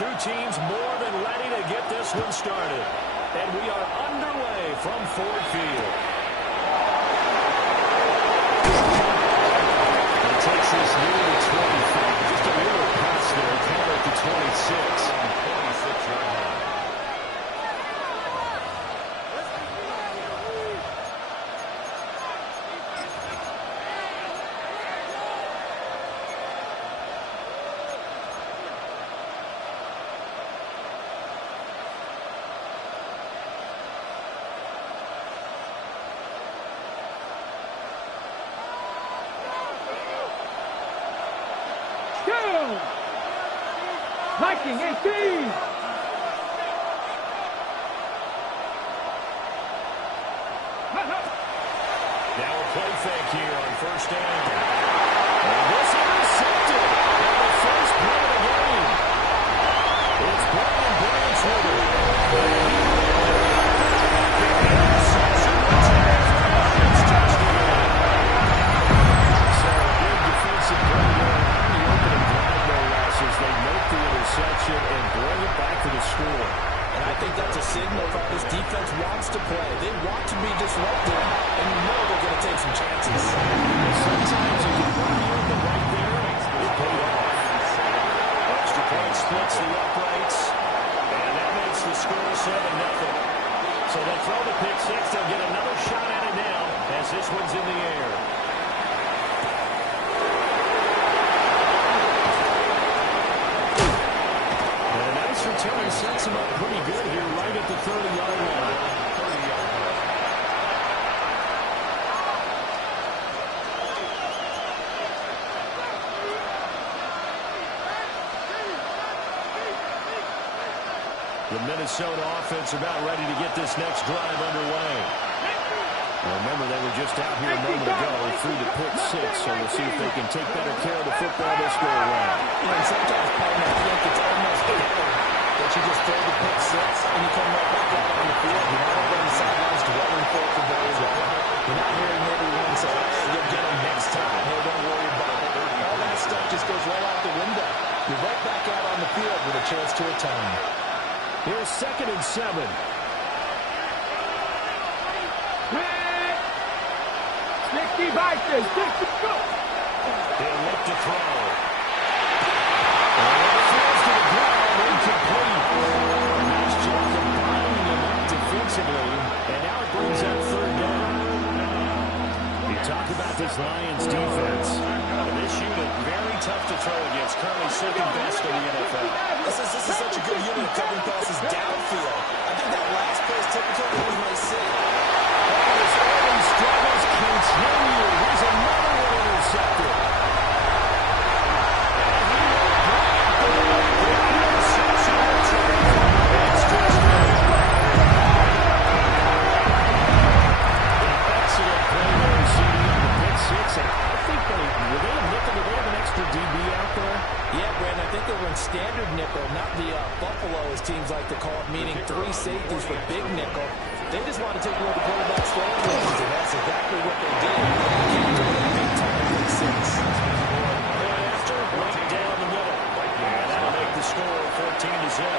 two teams more than ready to get this one started. And we are underway from Ford Field. He takes this near the 25. Just a little pass there, cover at the 26. 26-yard line. Viking 18. Now a play fake here on first down. And this intercepted on the first play of the game. It's Brian Branch with it. Interception return for a Vikings touchdown. So a big defensive play there on the opening drive, no losses. They make the interception and bring it back to the score. And I think that's a signal that this defense wants to play. They want to be disruptive, and you know they're going to take some chances. Sometimes you can run you, but right there, it paid off. Extra point splits the uprights, and that makes the score 7-0. So they throw the pick six. They'll get another shot at it now as this one's in the air. Return sets him up pretty good here right at the 30-yard line. The Minnesota offense about ready to get this next drive underway. Remember, they were just out here a moment ago through the pick six, so we'll see if they can take better care of the football this go around. You know, sometimes, Patton, I think it's almost better that you just throw the pick six and you come right back out on the field. You're not over on the sidelines dwelling for it for very long. You're not hearing everyone say, you'll get them next time. Hey, don't worry about it. All that stuff just goes right out the window. You're right back out on the field with a chance to atone. Here's 2nd and 7. Vikings, 60, go! They'll look to throw. And it throws to the ground, incomplete. Nice job of binding him up defensively, and now it brings up 3rd down. You talk about this Lions defense. This unit, very tough to throw against, currently 2nd best in the NFL. This is such a good unit of covering passes downfield. I think that last play is typical of what we might see. His early struggles continue. Here's another one intercepted. And he will break the interception return for the next touchdown. Excellent play there, CD on the pick six. And I think did they have an extra DB out there? Yeah, Brandon, I think they were in standard nickel, not the Buffalo, as teams like to call it, meaning 3 safeties for big nickel. They just want to take away the quarterback's throwing range, and that's exactly what they did. Big time pick six. Point after, right down the middle. And that'll make the score 14-0.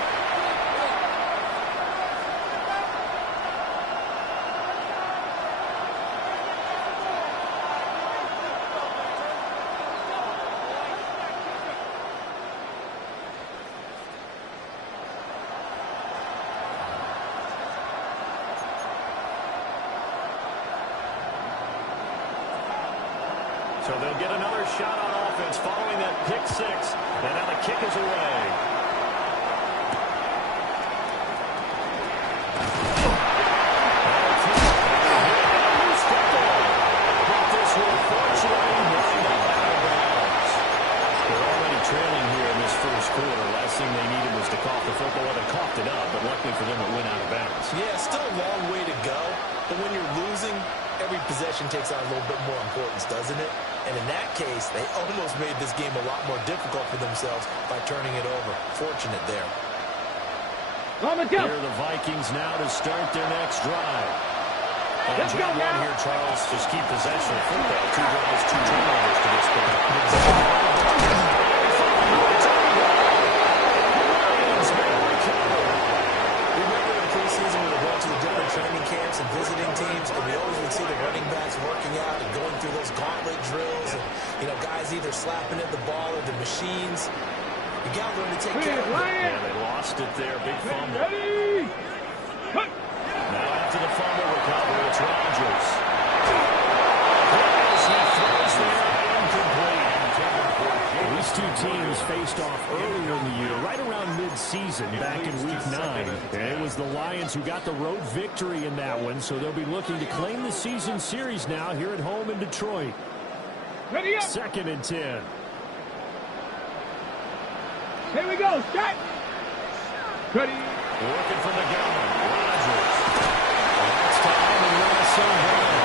So they'll get another shot on offense following that pick six. And now the kick is away. They're already trailing here in this first quarter. Last thing they needed was to cough the football. Well, they coughed it up, but luckily for them it went out of bounds. Yeah, still a long way to go. But when you're losing, every possession takes on a little bit more importance, doesn't it? And in that case, they almost made this game a lot more difficult for themselves by turning it over. Fortunate there. Here are the Vikings now to start their next drive. And Let's go one now. here, Charles. Just keep possession of football. 2 drives, 2 turnovers to this point. dropping at the ball or the machines. You got to learn to take care of it. Yeah, they lost it there. Big fumble. Now after the fumble recovery, it's Rodgers. He throws there, incomplete. These two teams faced off earlier in the year, right around mid-season, back in Week 9. And it was the Lions who got the road victory in that one, so they'll be looking to claim the season series now here at home in Detroit. 2nd and 10. Here we go, set. Ready. Working from the gun. Rodgers. That's time and Russell Brown.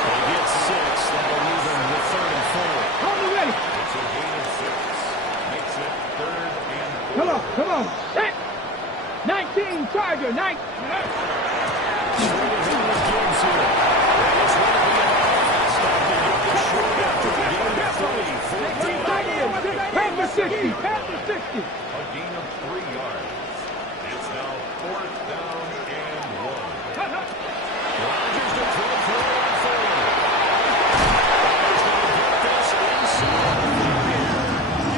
They get 6. That'll leave them with 3rd and 4. Hold it ready. It's a gain of 6. Makes it 3rd and 4. Come on. Set. 19, Charger, 19. Gibbs here. It's going to be an offense. Stopping up the short after a gain of 3. 14. Pass the 60. A gain of 3 yards. It's now 4th down and 1. Rodgers to throw for on 30. He's going to get this inside.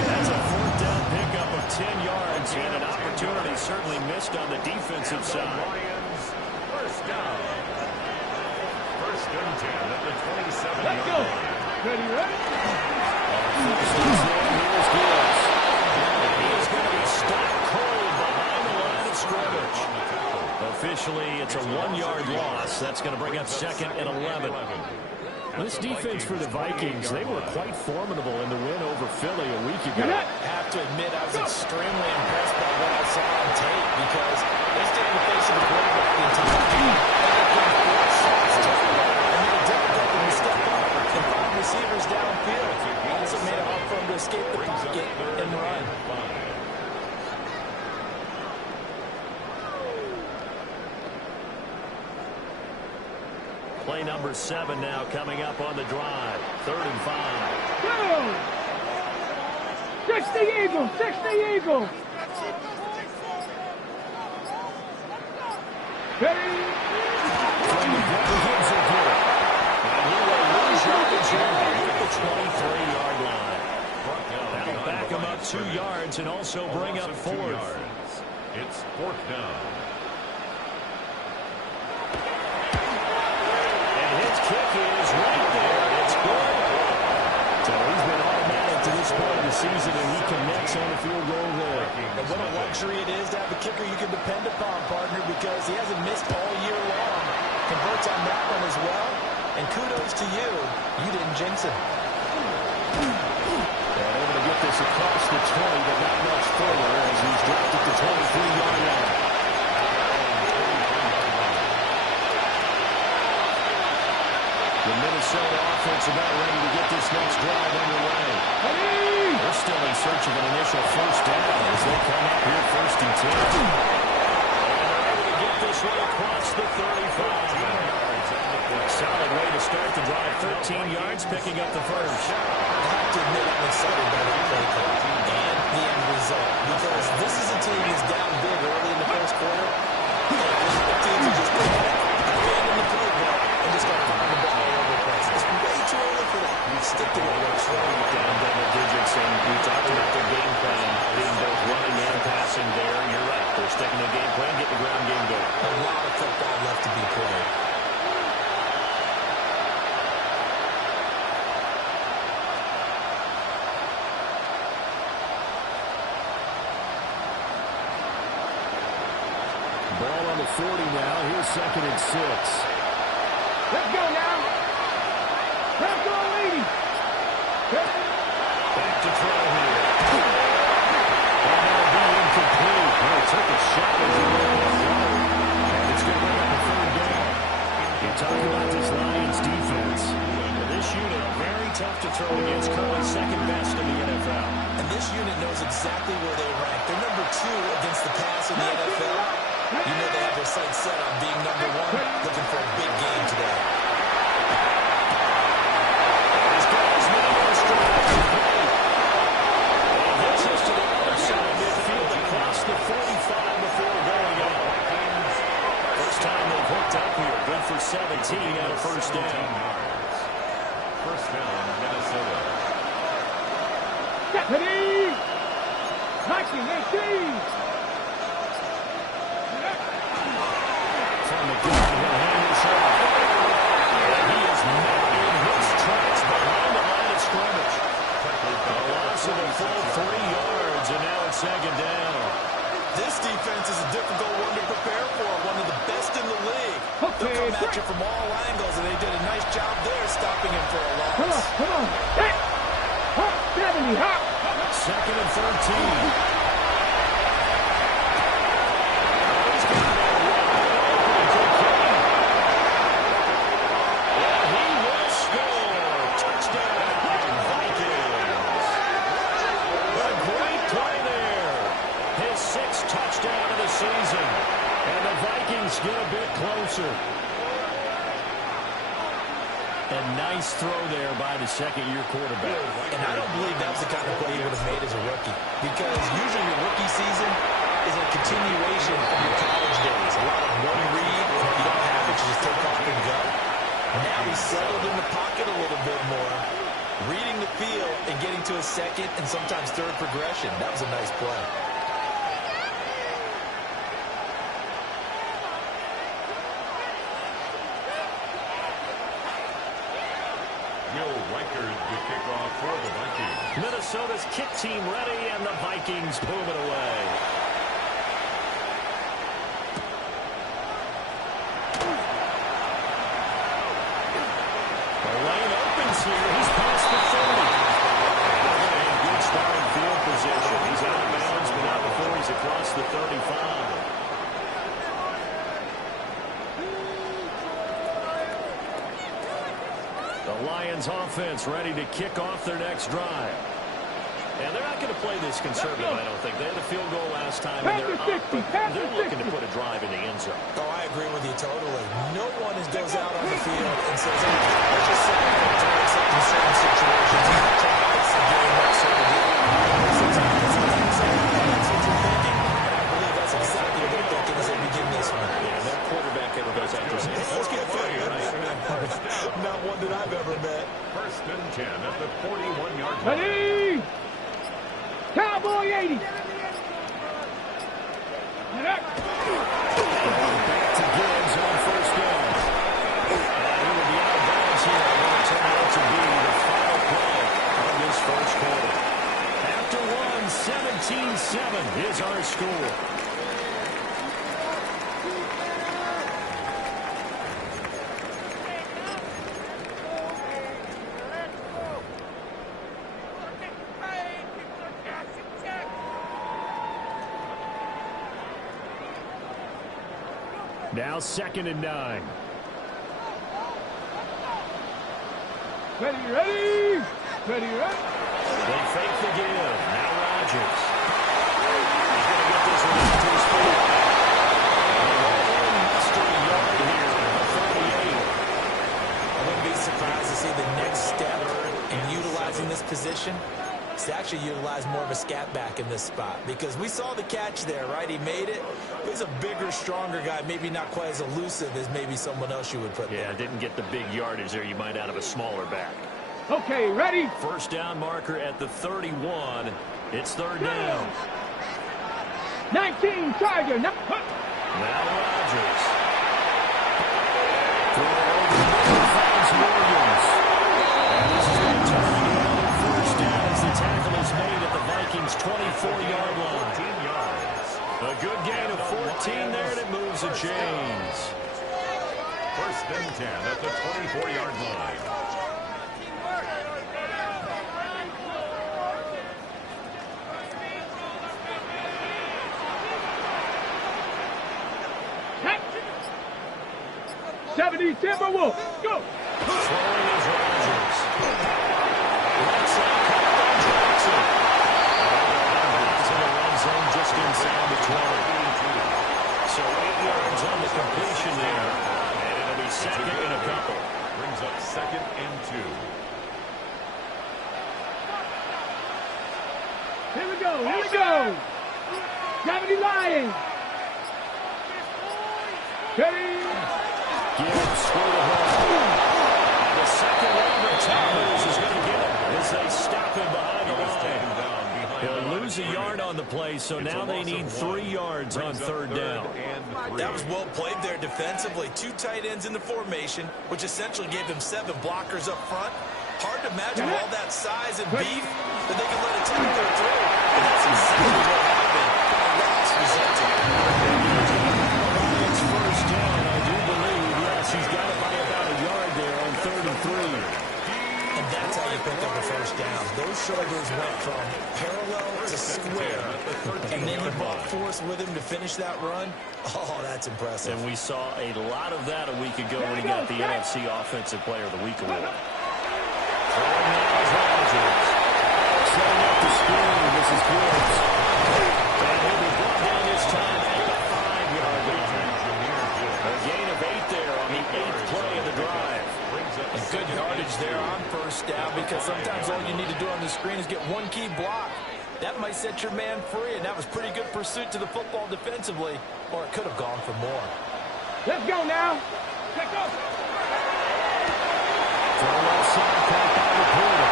That's a 4th down pickup of 10 yards and an opportunity certainly missed on the defensive side. Lions, 1st down. 1st and 10 at the 27-yard line. Ready. First and 10, here's Gibbs. He is going to be stopped cold behind the line of scrimmage. Officially, it's a 1-yard loss. That's going to bring up 2nd and 11. This defense for the Vikings, they were quite formidable in the win over Philly a week ago. I have to admit, I was extremely impressed by what I saw on tape because they stayed in the face of the quarterback the entire game. And made it difficult for him to step up and find receivers downfield. Also made it hard for him to escape the pocket and run. Play number 7 now coming up on the drive. 3rd and 5. Go. 60 Eagles. 60 Eagles. Ready. From the Gibbs will get it. And he will lose yardage here at the 23-yard line. That'll back him up 2 yards and also bring up 4th. It's 4th down. His kick is right there. It's good. So he's been automatic to this point of the season, and he connects on the field goal there. And what a luxury it is to have a kicker you can depend upon, partner, because he hasn't missed all year long. Converts on that one as well. And kudos to you. You didn't jinx him. And able to get this across the 20, but not much further as he's dropped at the 23-yard line. The Minnesota offense about ready to get this next drive underway. They're still in search of an initial 1st down as they come up here 1st and 10. And they're able to get this one across the 35. Solid way to start the drive. 13 yards, picking up the first. I have to admit I'm excited by that play call and the end result because this is a team that's down big early in the first quarter. And the teams are just abandon the playbook and just start throwing the ball all over the place. It's way too early for that. Stick to what works for them. Down double digits, and we talked about their game plan being both running and passing there. You're right. They're sticking to the game plan, getting the ground game going. A lot of football left to be played. Ball on the 40 now. Here's 2nd and 6. Let's go now. Let's go, lady. Back to throw here. And that'll be incomplete. Well, he took a shot as he went to throw. And it's going to bring up a 3rd down. You talk about this Lions defense. This unit, very tough to throw against, currently 2nd best in the NFL. And this unit knows exactly where they rank. They're number 2 against the pass in the NFL. You know they have their sights set on being number 1, looking for a big game today. He's got his man on the strike. And hits us to the other side of midfield across the 45 before going out. First time they've hooked up here. Good for 17 on a 1st down. 1st down, Minnesota. 18, 18. From the gun, he'll hand this off. And he is met in his tracks behind the line of scrimmage. A loss of a full 3 yards, and now it's second down. This defense is a difficult one to prepare for, one of the best in the league. They'll come at you from all angles, and they did a nice job there stopping him for a loss. Come on. Hey. Hop, 70, hop. Second and 13. Touchdown of the season, and the Vikings get a bit closer. A nice throw there by the second-year quarterback. And I don't believe that was the kind of play he would have made as a rookie, because usually your rookie season is a continuation of your college days. A lot of one read, and if you don't have it, you just take off and go. Now he's settled in the pocket a little bit more, reading the field and getting to a second and sometimes third progression. That was a nice play. For the Vikings. Minnesota's kick team ready, and the Vikings boom it away. The lane opens here. He's past the 30. And good starting field position. He's out of bounds, but not before he's across the 35. The Lions offense ready to kick off their next drive. And they're not going to play this conservative, I don't think. They had a field goal last time, and they're up, but they're looking to put a drive in the end zone. Oh, I agree with you totally. No one goes out on the field and says, hey, let's just set up and direct set in certain situations. He's not trying to fix the game, that sort of deal. Sometimes that's what you're thinking, and I believe that's exactly what they're thinking as they begin this one. Yeah, no quarterback ever goes out there saying, let's get free, right? Not one that I've ever met. First and 10 at the 41-yard line. Ready. Cowboy 80. Get up. Back to Gibbs on first down. And he will be out of bounds here. Will turn out to be the final play of this first quarter. After one, 17-7 is our score. Now 2nd and 9. Ready. They fake the give. Now Rodgers. He's going to get this one to his feet. Muster a yard here at the 38. I wouldn't be surprised to see the next step in utilizing this position. It's actually utilize more of a scat back in this spot, because we saw the catch there, right? He made it. He's a bigger, stronger guy, maybe not quite as elusive as maybe someone else you would put there. Yeah, didn't get the big yardage there you might out of a smaller back. Okay, ready. First down marker at the 31. It's 3rd down. 19, Tiger. Now Rodgers. Finds Williams. And this is going to turn into another first down as the tackle is made at the Vikings' 24-yard line. 14 yards. A good gain of 14 there, and it moves the chains. First and 10 at the 24-yard line. Timberwolves, go! Throwing is Rodgers. Right side caught by Jackson. To the red zone just inside the 20. So 8 yards on the completion there. And it'll be second and a couple. Brings up 2nd and 2. Here we go. Gravity Lions. Ready. Gibbs through the hole. And the second round of tackles is going to get him as they stop him behind the line. Down behind He'll lose a yard on the play, so now they need 3 yards on third down. That was well played there defensively. 2 tight ends in the formation, which essentially gave them 7 blockers up front. Hard to imagine all that size and beef that they can let a tackler through. And that's exactly what happened. A loss resulted. Lions first down, I do believe. Yes, he's got it by about a yard there on 3rd and 3. And that's how you pick up a first down. Those shoulders went from parallel to square. And then he brought force with him to finish that run. Oh, that's impressive. And we saw a lot of that a week ago when he got the NFC Offensive Player of the Week award. Throwing now is Rodgers. Setting up the screen. This is Gibbs. And he'll be brought down this time at the 5-yard line. A gain of 8 there on the 8th play of the drive. And good yardage there on first down, because sometimes all you need to do on the screen is get one key block. That might set your man free, and that was pretty good pursuit to the football defensively, or it could have gone for more. Let's go now. Let's go. Throw left side, caught by Laporta.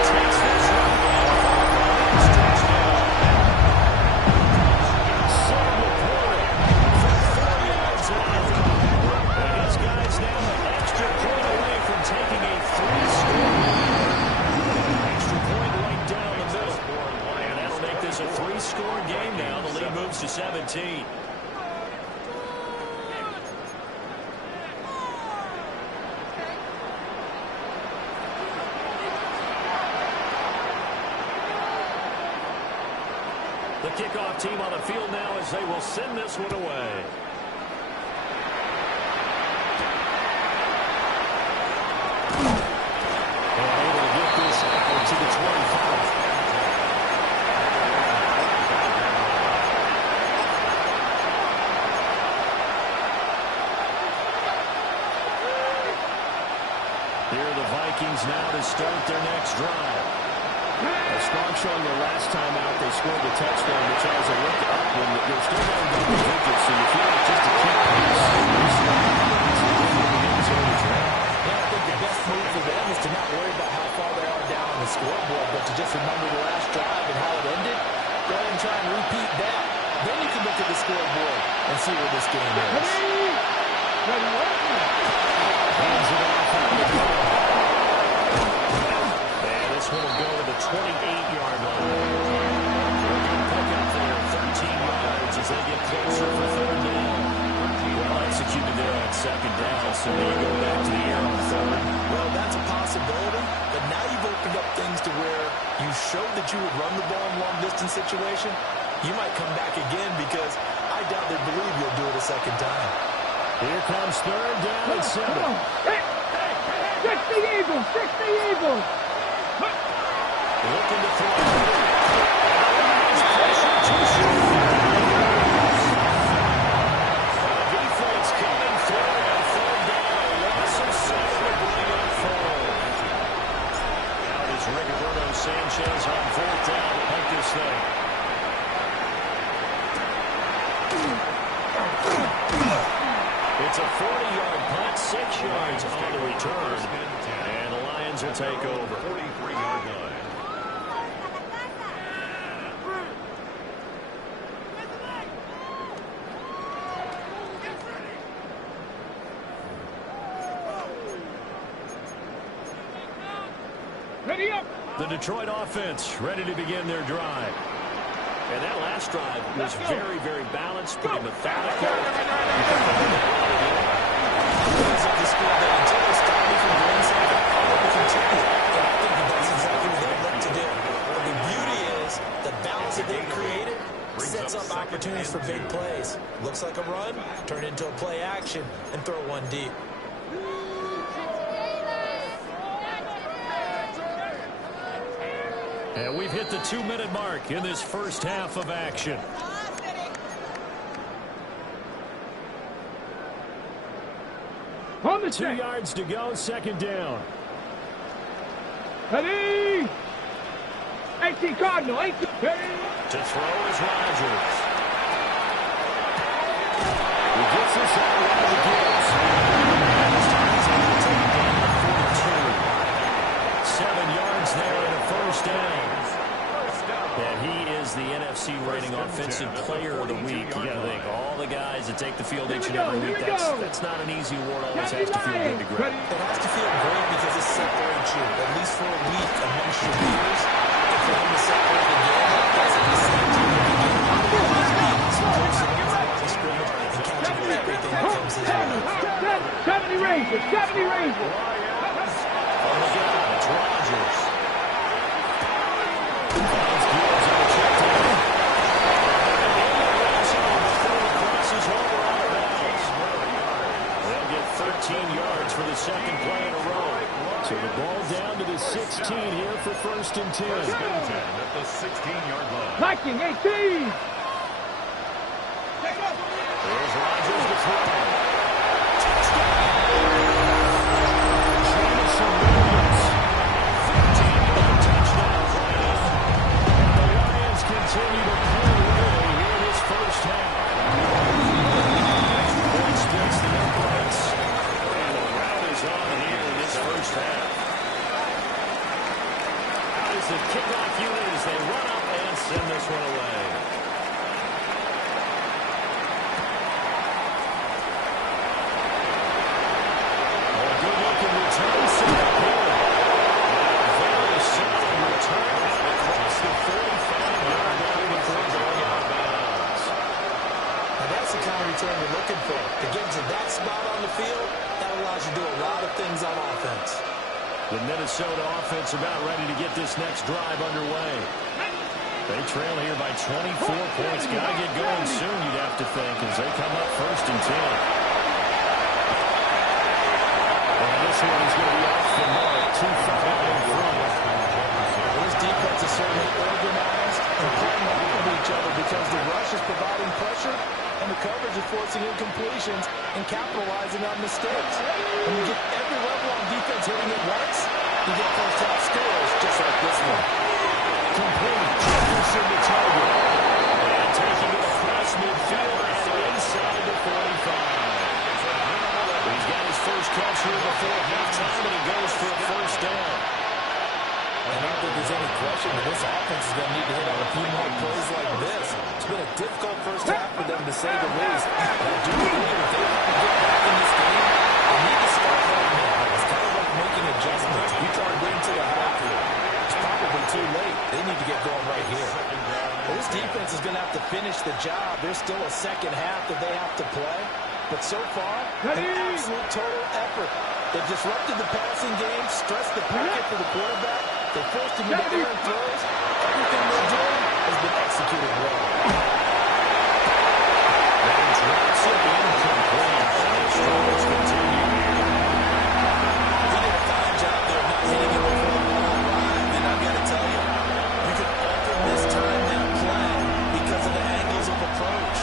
Takes this one down for the Vikings touchdown. Sam Laporta for 4 yards out. And his guy's now an extra point away from taking a 3-score lead. Extra point right down the middle. And that'll make this a 3-score game now. The lead moves to 17. The kickoff team on the field now as they will send this one away. And able to get this out to the 25. Here are the Vikings now to start their next drive. A strong showing their last time out. They scored the touchdown, which has a look up when they're still going double digits. So you feel like just to keep pace, Yeah, I think the best move for them is to not worry about how far they are down on the scoreboard, but to just remember the last drive and how it ended. Go ahead and try and repeat that. Then you can look at the scoreboard and see where this game is. Hands it off on the goal. This one will go to the 28-yard line. They're going to pick up there 13 yards as they get closer for third down. Well executed there on second down, so they go back to the air on third. Well, that's a possibility, but now you've opened up things to where you showed that you would run the ball in long-distance situation. You might come back again, because I doubt they believe you'll do it a second time. Here comes third down and 7. Fix the Eagles! Fix the Eagles! Looking to throw. Pressure too short. The defense coming through on third down. Loss of 7 to bring up forward. Out is Rigoberto Sanchez on 4th down to punt this thing. It's a 40-yard punt, 6 yards on the return. And the Lions will take over. 43-yard line. Ready up! The Detroit offense ready to begin their drive. And that last drive was very, very balanced, pretty methodical. The beauty is the balance that they've created sets up opportunities for big plays. Looks like a run, turn into a play action, and throw one deep. And we've hit the 2-minute mark in this first half of action. On the 2 yards to go, second down. Ready! 18 Cardinal, 18. Ready! To throw is Rodgers. He gets this out around the Gibbs. He's able to take it down to 42. 7 yards there and a first down. And is the NFC rating offensive player of the week. You got to think, all the guys that take the field each and every week, that's not an easy award. Always has to feel good to grab. It has to feel great because it separates you, at least for a week, amongst your peers. And for him to separate the game like this at the same time, and catching everything that comes his way. 70 Rangers, 70 Rangers. On the ground, it's Rodgers. They'll get 13 yards for the second play in a row. So the ball down to the 16 here for 1st and 10. At the 16-yard line. Viking 18. There's Rodgers to throw. Jamison Williams, 15-yard touchdown play. The Lions continue to play early here in this first half. Point splits the uprights. And the rout is on here in this first half. Out is the kickoff unit as they run up and send this one away. Return you're looking for. To get to that spot on the field, that allows you to do a lot of things on offense. The Minnesota offense about ready to get this next drive underway. They trail here by 24 points. Got to get going soon, you'd have to think, as they come up 1st and 10. And this one is going to be off the mark. 2-5 in front. This defense is certainly organized and playing off of each other because the rush is providing pressure and the coverage is forcing incompletions and capitalizing on mistakes. When you get every level on defense hitting it once, you get first-half scores just like this one. Complete. Jefferson to target. And taking it across midfield and inside the 45. He's got his first catch here before halftime, and he goes for a first down. I don't think there's any question that this offense is going to need to hit on a few more plays like this. It's been a difficult first half for them, to say the least. But I do believe if they want to get back in this game, they need to start right now. It's kind of like making adjustments. You try to get into the half here. It's probably too late. They need to get going right here. Well, this defense is going to have to finish the job. There's still a second half that they have to play. But so far, an absolute total effort. They've disrupted the passing game, stressed the pocket for the quarterback. They forced him into errant throws. Everything they're doing has been executed well. And drops it incomplete. The struggles continue here. He did a fine job there not hitting him before the ball arrived. And I've got to tell you, you can alter this time that play because of the angles of approach.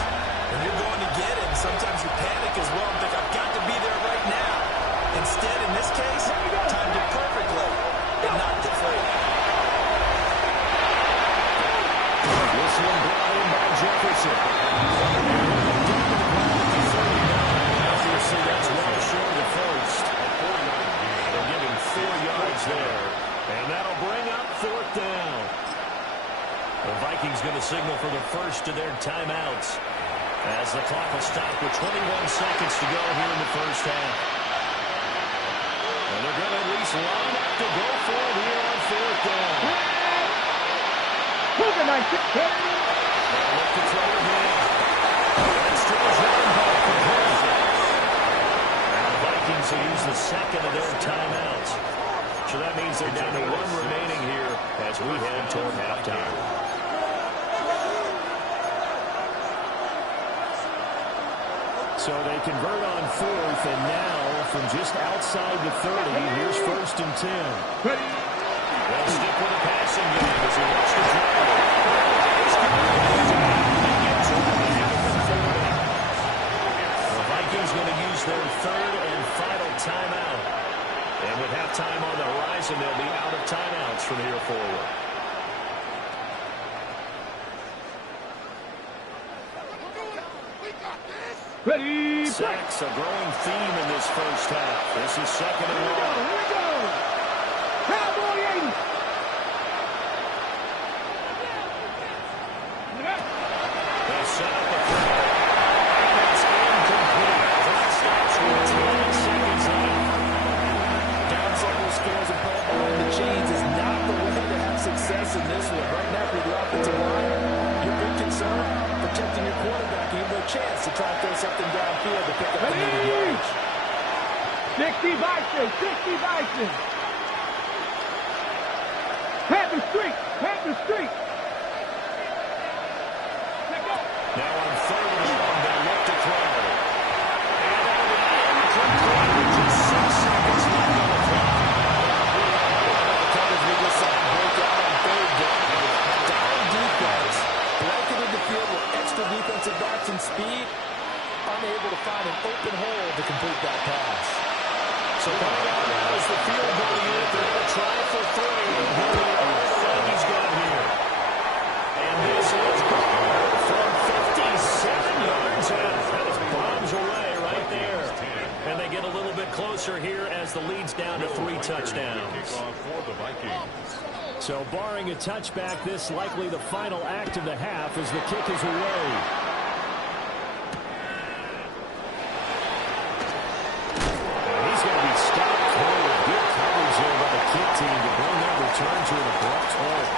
When you're going to get it, sometimes you panic as well and think, I've got to be there right now. Instead, in this case, timed it perfectly and not deflated. This one brought in by Jefferson. Obviously, that's well short of the first. They'll give him 4 yards there. And that'll bring up 4th down. The Vikings going to signal for the first of their timeouts as the clock will stop with 21 seconds to go here in the first half. And they're going to at least line up to go for it here on 4th down. Look at my kick. They'll look to throw again. Extra's running back for Grant. And the Vikings will use the second of their timeouts. So that means they're down to 1 remaining here as we head toward halftime. So they convert on 4th, and now from just outside the 30, here's 1st and 10. They'll stick with the passing game as he looks to throw. The Vikings going to use their 3rd and final timeout. And with halftime on the horizon, they'll be out of timeouts from here forward. Ready, Sacks, a growing theme in this first half. This is 2nd and long. Here we go. Cowboy 80. set up a throw. And it's incomplete. Clock stops with 10 seconds left. Down several scores and playing behind the chains is not the way to have success in this one. Right now, for the offensive line, your big concern, protecting your quarterback. You have no chance to try and throw something downfield to pick up the needed yardage. 60 Vikings, 60 Vikings. Panther Street, Panther Street. Now on third and long, they look to throw. And that'll be incomplete with just 6 seconds left on the clock. The Cardinals need to sign break out on third down. Down defense, blanketed the field with extra defensive backs and speed, unable to find an open hole to complete that pass. So coming out now is the field goal unit. They're going to try for 3. Here we are. The Vikings got here. And this is good from 57 yards out. That was bombs away right there. And they get a little bit closer here as the lead's down to 3 touchdowns. For the Vikings. So barring a touchback, this likely the final act of the half as the kick is away. Team to bring that return to an abrupt halt.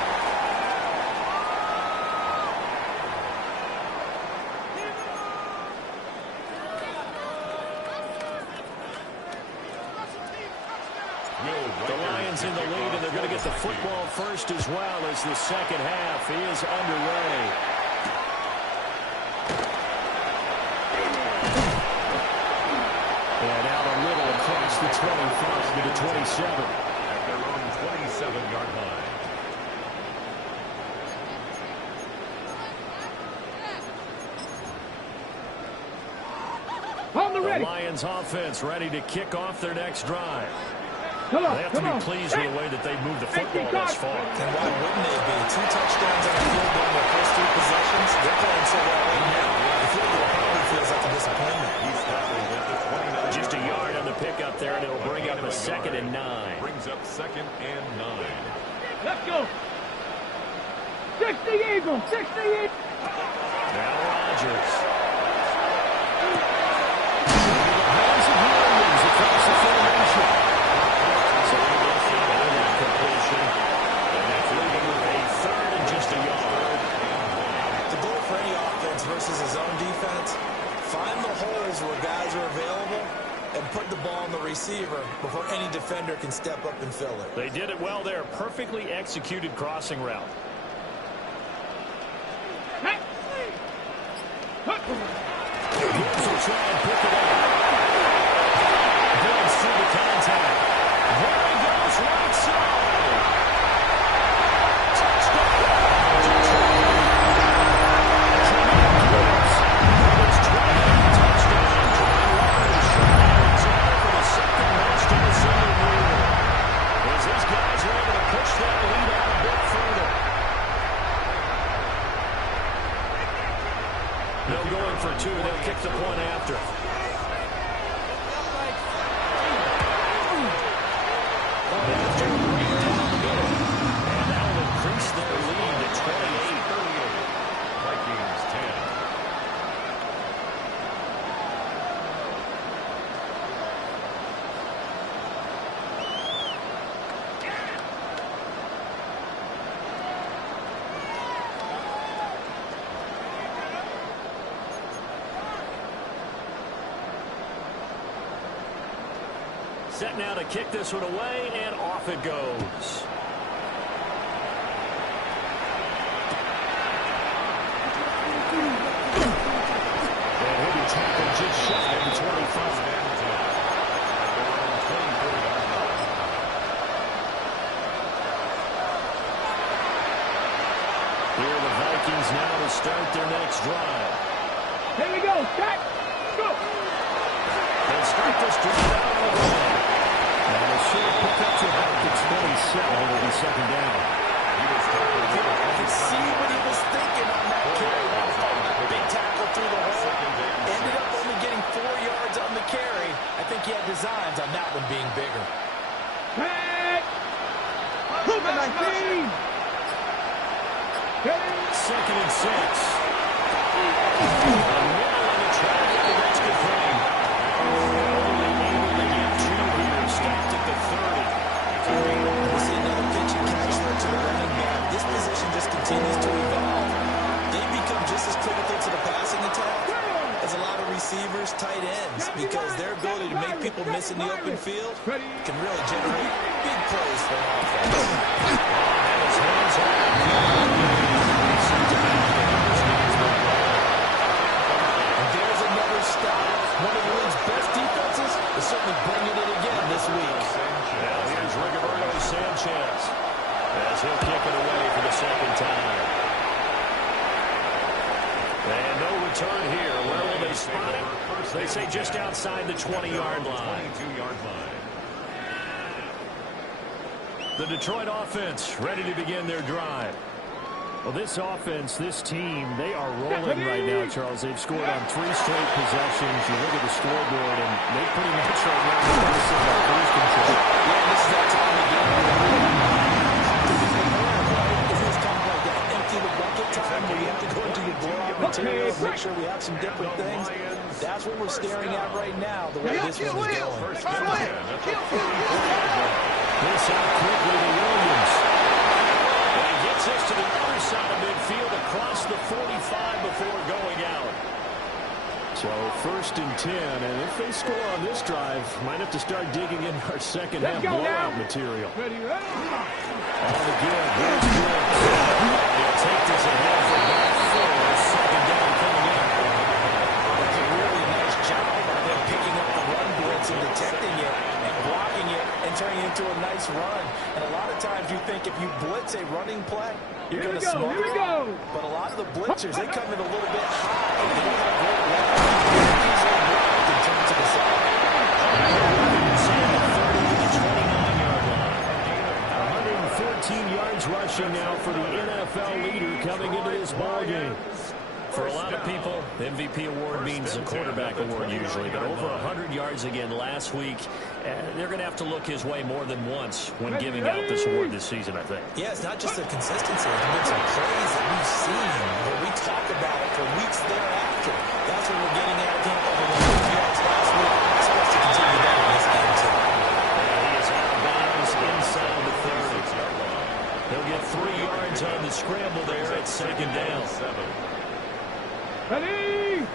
The Lions in the lead, and they're going to get the football first as well as the second half is underway. And out a little across the 25 to the 27. 27-yard line. The Lions offense ready to kick off their next drive. They have to be pleased with the way that they moved the football thus far. And why wouldn't they be? 2 touchdowns on the field during their first 3 possessions. They're playing so well right now. The field goal probably feels like a disappointment. He's tackling at the 29. Just a yard on the pickup there, and it'll bring up a 2nd and 9. Brings up 2nd and 9. Let's go. 60 Eagles, 60 Eagles. Now Rodgers. Hands of Williams across the formation. So he gets that completion. And that's leaving with a 3rd and just a yard. The goal for any offense versus his own defense, find the holes where guys are available and put the ball on the receiver before any defender can step up and fill it. They did it well there. Perfectly executed crossing route. Gibbs will try and pick it up. Gibbs through the contact. There he goes, right side. Touchdown, Detroit. Tremaine Gibbs. It's 20 touchdown. For the 2nd most in the single year. As these guys are able to push that lead out a bit further. No going for 2. They'll kick the point after. And that'll increase their lead to 28. Vikings 10. Set now to kick this one away, and off it goes. And he'll be tackled just shy of the 25. Here the Vikings now to start their next drive. Here we go, Jack. Go. They'll start this drive out of the way. And they should pick up to about the 27. It'll be 2nd down. I can see what he was thinking on that carry. Big tackle through the hole. Ended up only getting 4 yards on the carry. I think he had designs on that one being bigger. Hey! Move it, 19! 2nd and 6. Receivers, tight ends, because their ability to make people miss in the open field can really generate big plays for an offense. And there's another stop. One of the league's best defenses is certainly bringing it again this week. Now here's Rigoberto Sanchez as he'll kick it away for the second time. And no return here. Where will they spot it? They say just outside the 20-yard line. 22-yard line. The Detroit offense ready to begin their drive. Well, this offense, this team, they are rolling right now, Charles. They've scored on 3 straight possessions. You look at the scoreboard, and they pretty much right now are sitting on cruise control. Yeah, this is that time of game. Time where you have to go into your blowout materials, make sure we have some different things. That's what we're staring at right now, the way this one is going. This out quickly to Williams. And he gets us to the other side of midfield across the 45 before going out. So first and 10, and if they score on this drive, might have to start digging in our second half blowout material. Ready. On the give, here's Gibbs. He'll take this ahead for back 4. Second down coming in. That's a really nice job by them picking up the run blitz and detecting it and blocking it and turning it into a nice run. And a lot of times you think if you blitz a running play, you're going to smoke it. But a lot of the blitzers, they come in a little bit high. They don't have great leverage. They're easily blocked and turned to the side. 14 yards rushing now for the NFL leader coming into this ballgame. For a lot of people, MVP award means a quarterback award usually, but over 100 yards again last week. They're going to have to look his way more than once when giving out this award this season, I think. Yeah, it's not just the consistency. There's been some plays that we've seen where we talk about it for weeks thereafter. That's what we're getting at him over 100 yards last week. He's supposed to continue that in this game, too. He is out of bounds inside the 30. He'll get 3 yards on the scramble there at second down. Ready.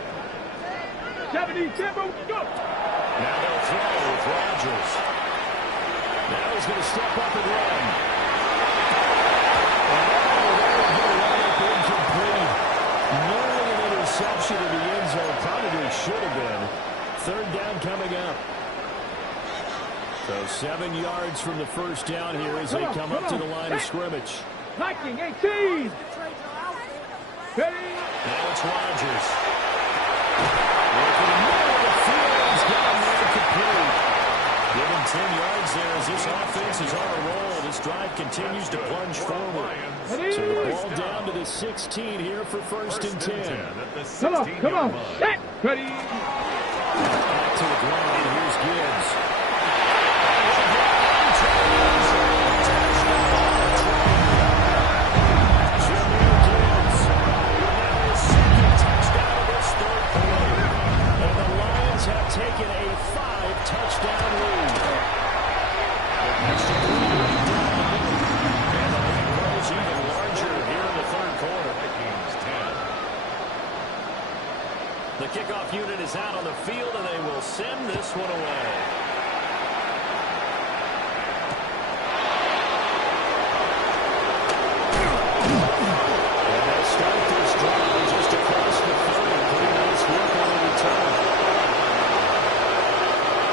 70, tempo, go. Now they'll throw with Rodgers. Now he's going to step up and run. Oh, there's the lineup incomplete. Nearly an interception in the end zone. Probably should have been. Third down coming up. So 7 yards from the first down here as they come up to the line of scrimmage. Viking 18. Ready. Now it's Rodgers. Working the middle of the field. He's got him there complete. Give him 10 yards there as this offense is on a roll. This drive continues to plunge forward. So the ball down to the 16 here for first and 10. Come on. Set. Ready. Back to the ground. Here's Gibbs. Taken a 5-touchdown lead. And the lead grows even larger here in the third quarter. Vikings 10. The kickoff unit is out on the field, and they will send this one away. And they start this drive just across the 30. Pretty nice work on the return.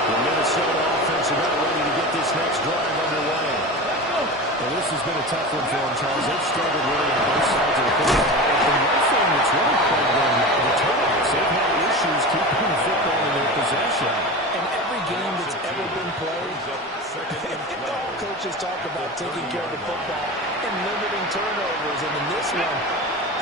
The Minnesota offense about ready to get this next drive underway. Well, this has been a tough one for them, Charles. They've struggled really on both sides of the football. And one thing that's really plagued them, the turnovers. They've had issues keeping the football in their possession. In every game that's ever been played, coaches talk about taking care of the football and limiting turnovers. And in this one,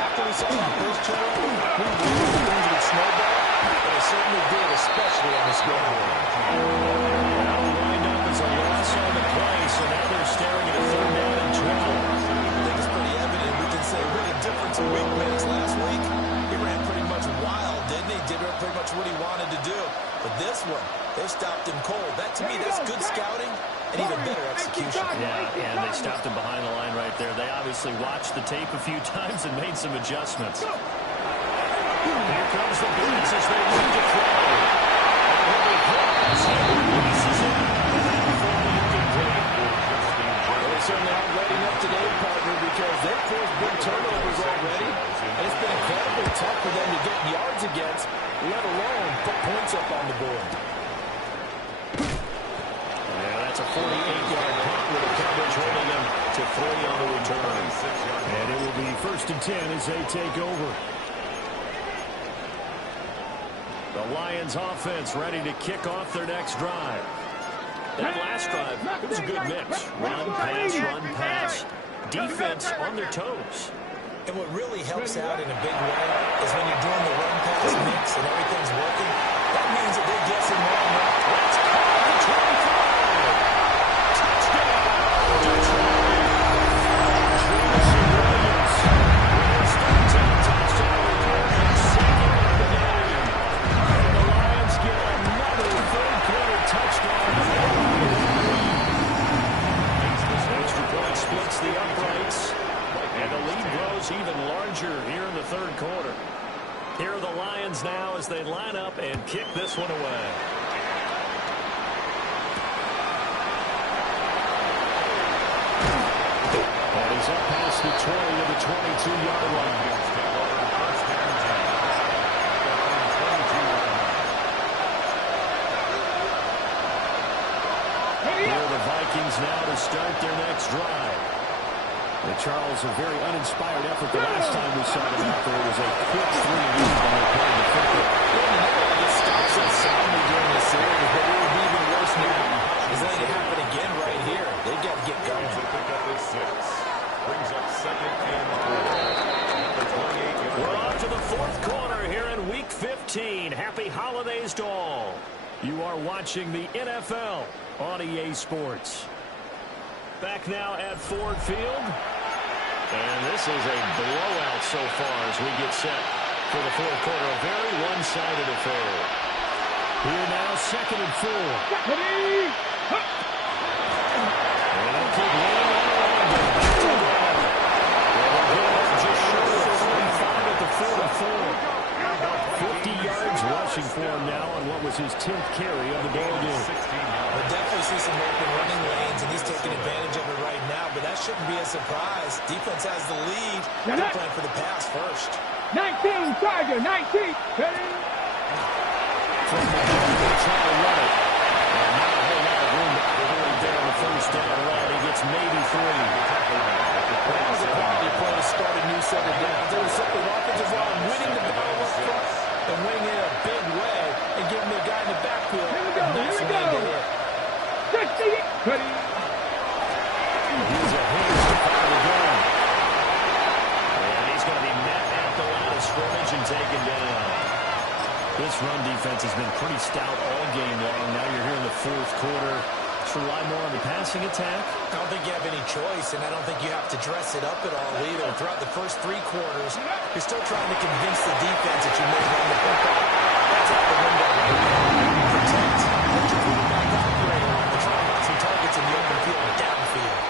after we saw that first turnover, we knew things would snowball. And it certainly did, especially on the scoreboard. Now the windup is a loss on the play, so now they're staring at a third down and 12. I think it's pretty evident. We can say what a difference a week makes. Last week, he ran pretty much what he wanted to do. But this one, they stopped him cold. That, to me, that's good scouting and even better execution. Yeah, and they stopped him behind the line right there. They obviously watched the tape a few times and made some adjustments. Here comes the blitz as they move to throw. They certainly aren't letting up today, partner, because they've forced big turnovers already. And it's been incredibly tough for them to get yards against, let alone put points up on the board. Yeah, that's a 48-yard punt with a coverage holding them to 3 on the return. And it will be 1st and 10 as they take over. The Lions offense ready to kick off their next drive. That last drive, it was a good mix. Run, pass. Defense on their toes. And what really helps out in a big way is when you're doing the run-pass mix and everything's working, that means that they get some more. Let's call the 25. Touchdown, Detroit. Jameson Williams. His 13th touchdown record and 2nd of the game. And the Lions get another third-quarter touchdown. Extra point splits the uprights. And the lead grows even larger here in the third quarter. Here are the Lions now as they line up and kick this one away. And he's up past the 20 to the 22-yard line. Here are the Vikings now to start their next drive. And Charles, a very uninspired effort the last time we saw them out there. It was a quick 3 lead when they played the football. It stops us soundly during the series, but it would be even worse now. It's letting it happen again right here. They've got to get going. Pick up his 6. Brings up 2nd and 4. We're on to the 4th quarter here in Week 15. Happy holidays to all. You are watching the NFL on EA Sports. Back now at Ford Field. And this is a blowout so far as we get set for the 4th quarter. A very one-sided affair. Here now, 2nd and 4. And they'll keep leaning on the line. Back to the line. And they'll get up just short of 45 at the 44. 50 yards rushing for him now on what was his 10th carry of the ball game. We'll definitely see some open running lanes, and he's taking advantage of it right now, but that shouldn't be a surprise. Defense has the lead. They're playing for the pass first. 19, Tiger, 19. Ready? From the back, they try to run it. And not a whole lot of room right there on the first down run. He gets maybe 3. That was a quality play to start a new set of downs. There was something offensive line winning the battle up front and winning it a big way and giving the guy in the backfield a nice lane to hit. 60. Ready? He's a hinge to fire again. And he's going to be met at the line of scrimmage and taken down. This run defense has been pretty stout all game long. Now you're here in the 4th quarter. To rely more on the passing attack? I don't think you have any choice, and I don't think you have to dress it up at all either. Throughout the first 3 quarters, you're still trying to convince the defense that you may run the football. That's out the window right now. Protect. Let your quarterback operate on the try to find some targets in the open field and downfield.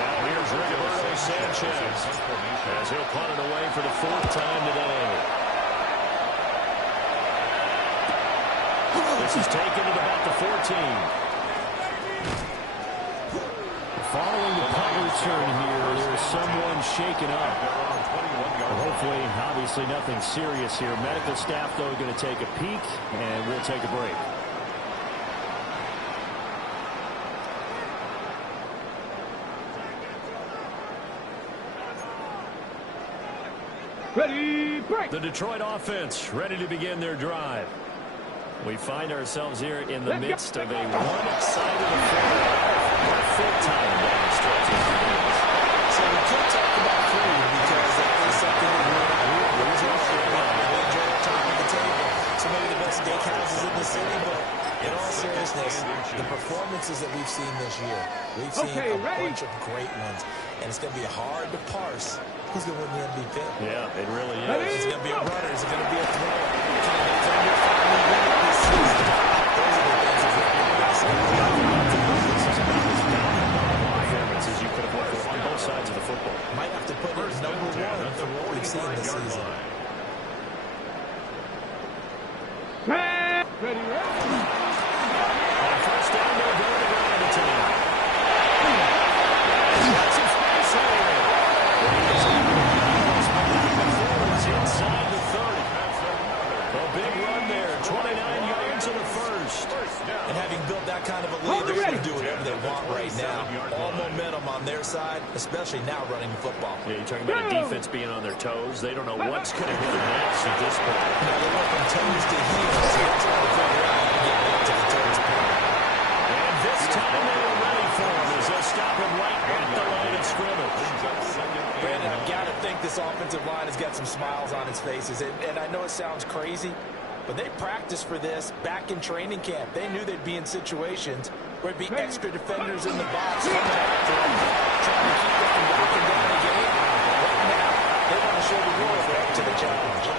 Now here's Rigoberto Sanchez as he'll punt it away for the 4th time today. This is taken at about the 14. Following the punt return here, there's someone shaken up. Hopefully, obviously nothing serious here. Medical staff, though, going to take a peek, and we'll take a break. Ready, break. The Detroit offense ready to begin their drive. We find ourselves here in the midst of a one-sided affair. 5th time down the stretch. So we could talk about food because that is something that we're enjoy our time at the table. So maybe the best steakhouses in the city, but in all seriousness, the performances that we've seen this year, we've seen a bunch of great ones, and it's going to be hard to parse Who's going to win the MVP? Yeah, it really is. Is it going to be a runner? Is it going to be a thrower? Can the defender finally win it this season? Those are the things that This is about as dominant performance as you could have hoped for on both sides of the football. might have to put it number one for what we've seen this season. Ready, On first down, they'll go to the ground to team. Got some space here. Inside the 30. A big run there, 29 yards to the first. And having built that kind of a lead, they're going to do whatever they want right now. All momentum on their side, especially now running the football. Yeah, you're talking about a defense being on their toes. They don't know what's going to hit them next at this point. Now they're working toes to heels, so they're trying to figure out how to get back to the toes point. And this time they are ready for him as they'll stop him right at the line of scrimmage. Brandon, I've got to think this offensive line has got some smiles on its faces. And I know it sounds crazy, but they practiced for this back in training camp. They knew they'd be in situations where there'd be extra defenders in the box coming after them, trying to keep them from knocking down the game. Right now, they want to show the world they're up to the challenge.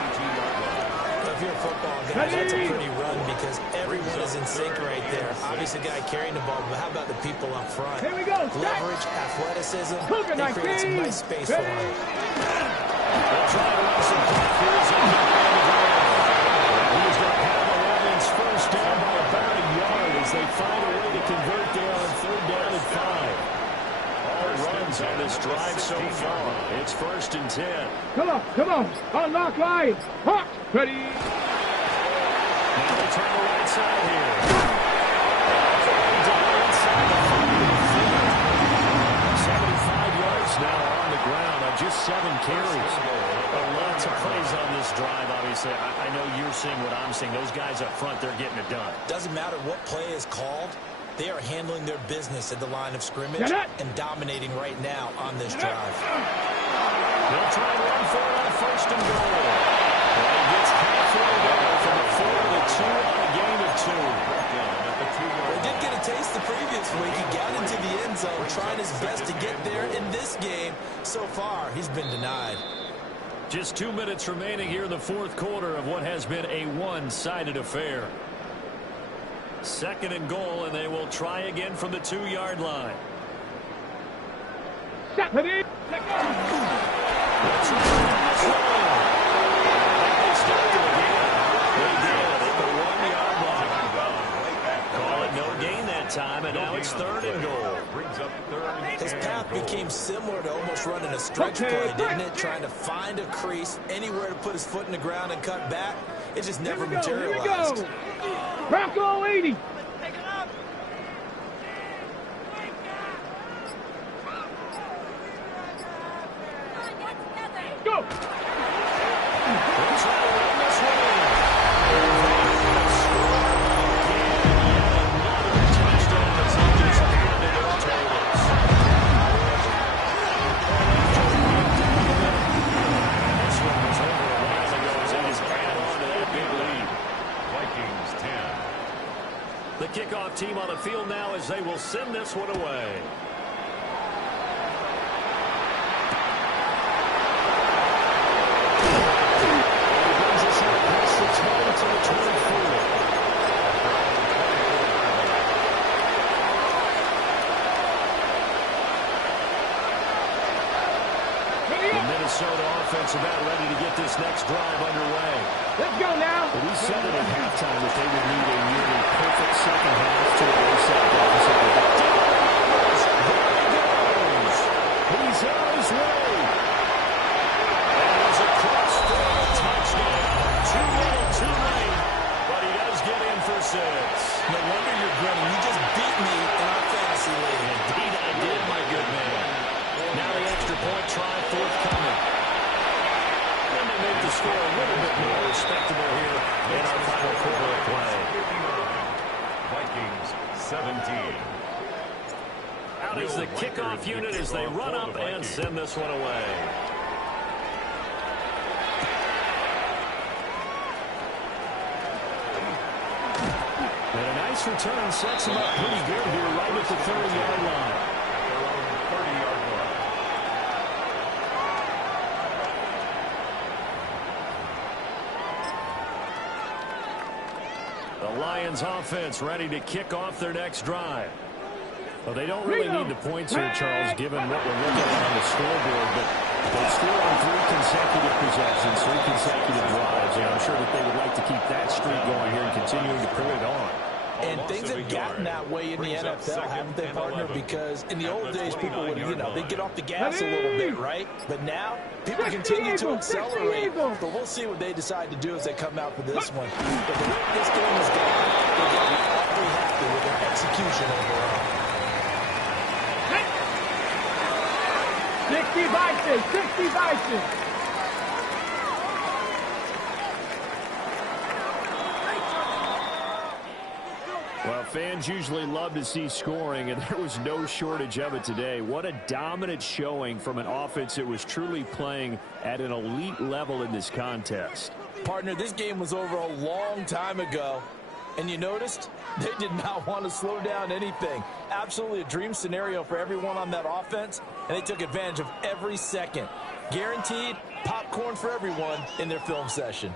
If you're a football guy, that's a pretty run because everyone is in sync right there. Obviously, the guy carrying the ball, but how about the people up front? Here we go. Leverage, athleticism, Cook it, they create some nice space for him. They'll try to run some blockers and get on the ground. He's going to have the Lions first down by about a yard as they find a way to convert there on third down and 5. All runs on this drive so far. It's 1st and 10. Come on. Unlock line. Hawk. Ready. Now they try the right side here. Down inside the 75 yards now on the ground on just 7 carries. Lots of plays on this drive, obviously. I know you're seeing what I'm seeing. Those guys up front, they're getting it done. Doesn't matter what play is called. They are handling their business at the line of scrimmage and dominating right now on this drive. They'll try and run for it on 1st and goal. And he gets halfway there from the 4 to the 2 on a gain of 2. They did get a taste the previous week. He got into the end zone, trying his best to get there in this game. So far, he's been denied. Just 2 minutes remaining here in the 4th quarter of what has been a one-sided affair. 2nd and goal, and they will try again from the 2-yard line. Set. Ready. Let's run this one. They started again. They did at the 1-yard line. Call it no gain that time, and now it's 3rd and goal. His path became similar to almost running a stretch play, didn't it? Trying to find a crease, anywhere to put his foot in the ground and cut back. It just never materialized. Here we go. Rocco 80. Go. The kickoff team on the field now as they will send this one away. He brings us out past the 20 to the 24. The Minnesota offense about ready to get this next drive underway. Let's go now. We said it at halftime that they would need a nearly perfect second half to erase that deficit. There he goes. He's on his way. And there's a cross for a touchdown. Too little, too late. But he does get in for 6. No wonder you're grinning. You just beat me in our fantasy league. Indeed I did, my good man. Now the extra point try forthcoming. And they make the score a little bit more respectable here in our final quarter of play. Vikings 17. Out is the kickoff unit as they run up and send this one away. And a nice return sets him up pretty good here right at the 30-yard line. The Lions offense ready to kick off their next drive. Well, they don't really need the points here, Charles, given what we're looking at on the scoreboard, but they've scored on 3 consecutive possessions, 3 consecutive drives, and I'm sure that they would like to keep that streak going here and continuing to pull it on. And things have gotten that way in the NFL, haven't they, partner? Because in the old days, people would, they'd get off the gas a little bit, right? But now, people continue to accelerate. But we'll see what they decide to do as they come out for this one. But the way this game is going, they're going to be awfully happy with their execution overall. 60 Vikings, 60 Vikings. Well, fans usually love to see scoring, and there was no shortage of it today. What a dominant showing from an offense that was truly playing at an elite level in this contest. Partner, this game was over a long time ago, and you noticed they did not want to slow down anything. Absolutely a dream scenario for everyone on that offense, and they took advantage of every second. Guaranteed popcorn for everyone in their film session.